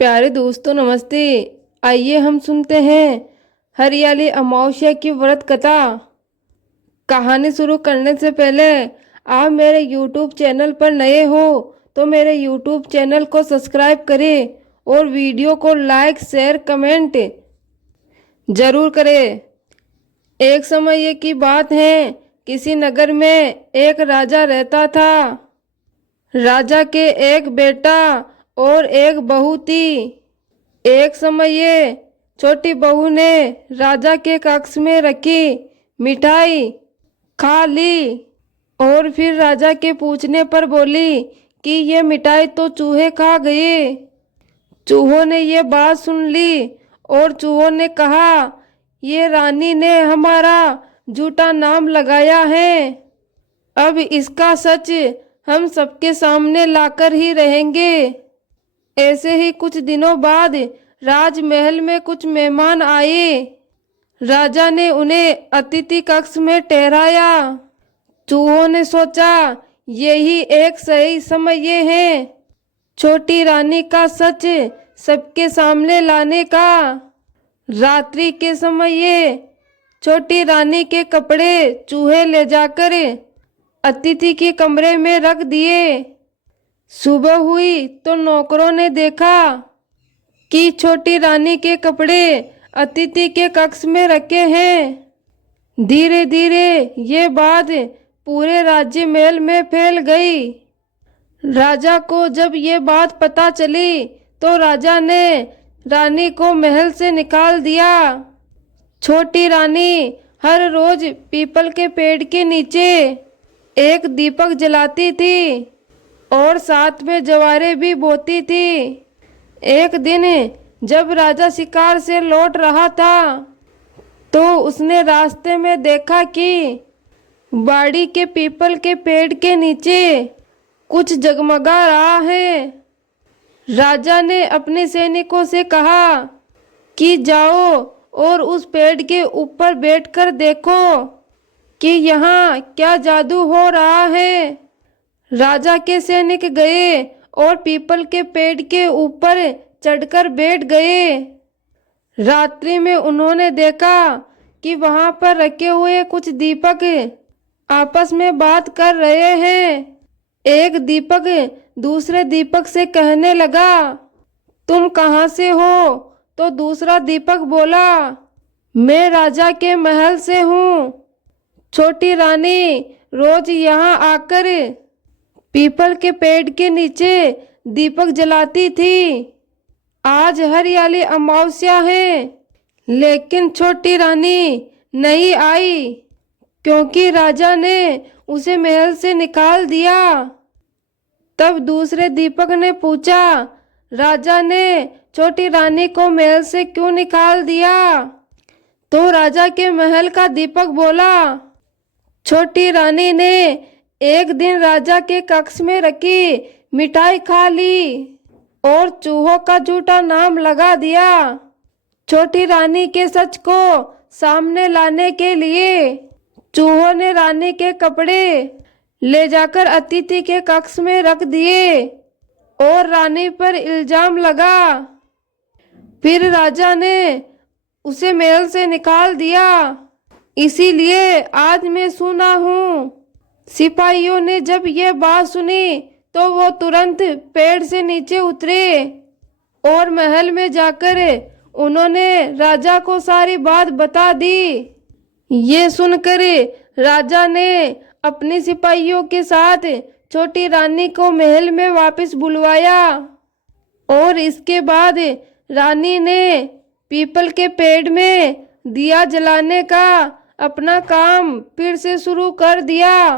प्यारे दोस्तों नमस्ते। आइए हम सुनते हैं हरियाली अमावस्या की व्रत कथा। कहानी शुरू करने से पहले आप मेरे YouTube चैनल पर नए हो तो मेरे YouTube चैनल को सब्सक्राइब करें और वीडियो को लाइक शेयर कमेंट जरूर करें। एक समय ये की बात है, किसी नगर में एक राजा रहता था। राजा के एक बेटा और एक बहू थी। एक समय ये छोटी बहू ने राजा के कक्ष में रखी मिठाई खा ली और फिर राजा के पूछने पर बोली कि ये मिठाई तो चूहे खा गए। चूहों ने ये बात सुन ली और चूहों ने कहा, ये रानी ने हमारा झूठा नाम लगाया है, अब इसका सच हम सबके सामने लाकर ही रहेंगे। ऐसे ही कुछ दिनों बाद राजमहल में कुछ मेहमान आए। राजा ने उन्हें अतिथि कक्ष में ठहराया। चूहों ने सोचा यही एक सही समय है छोटी रानी का सच सबके सामने लाने का। रात्रि के समय ये छोटी रानी के कपड़े चूहे ले जाकर अतिथि के कमरे में रख दिए। सुबह हुई तो नौकरों ने देखा कि छोटी रानी के कपड़े अतिथि के कक्ष में रखे हैं। धीरे धीरे ये बात पूरे राज्य महल में फैल गई। राजा को जब ये बात पता चली तो राजा ने रानी को महल से निकाल दिया। छोटी रानी हर रोज पीपल के पेड़ के नीचे एक दीपक जलाती थी और साथ में जवारे भी बोती थी। एक दिन जब राजा शिकार से लौट रहा था तो उसने रास्ते में देखा कि बाड़ी के पीपल के पेड़ के नीचे कुछ जगमगा रहा है। राजा ने अपने सैनिकों से कहा कि जाओ और उस पेड़ के ऊपर बैठकर देखो कि यहाँ क्या जादू हो रहा है। राजा के सैनिक गए और पीपल के पेड़ के ऊपर चढ़कर बैठ गए। रात्रि में उन्होंने देखा कि वहां पर रखे हुए कुछ दीपक आपस में बात कर रहे हैं। एक दीपक दूसरे दीपक से कहने लगा, तुम कहाँ से हो? तो दूसरा दीपक बोला, मैं राजा के महल से हूँ। छोटी रानी रोज यहाँ आकर पीपल के पेड़ के नीचे दीपक जलाती थी। आज हरियाली अमावस्या है लेकिन छोटी रानी नहीं आई क्योंकि राजा ने उसे महल से निकाल दिया। तब दूसरे दीपक ने पूछा, राजा ने छोटी रानी को महल से क्यों निकाल दिया? तो राजा के महल का दीपक बोला, छोटी रानी ने एक दिन राजा के कक्ष में रखी मिठाई खा ली और चूहों का झूठा नाम लगा दिया। छोटी रानी के सच को सामने लाने के लिए चूहों ने रानी के कपड़े ले जाकर अतिथि के कक्ष में रख दिए और रानी पर इल्जाम लगा। फिर राजा ने उसे महल से निकाल दिया। इसीलिए आज मैं सुना हूँ। सिपाहियों ने जब ये बात सुनी तो वो तुरंत पेड़ से नीचे उतरे और महल में जाकर उन्होंने राजा को सारी बात बता दी। ये सुनकर राजा ने अपने सिपाहियों के साथ छोटी रानी को महल में वापस बुलवाया और इसके बाद रानी ने पीपल के पेड़ में दिया जलाने का अपना काम फिर से शुरू कर दिया।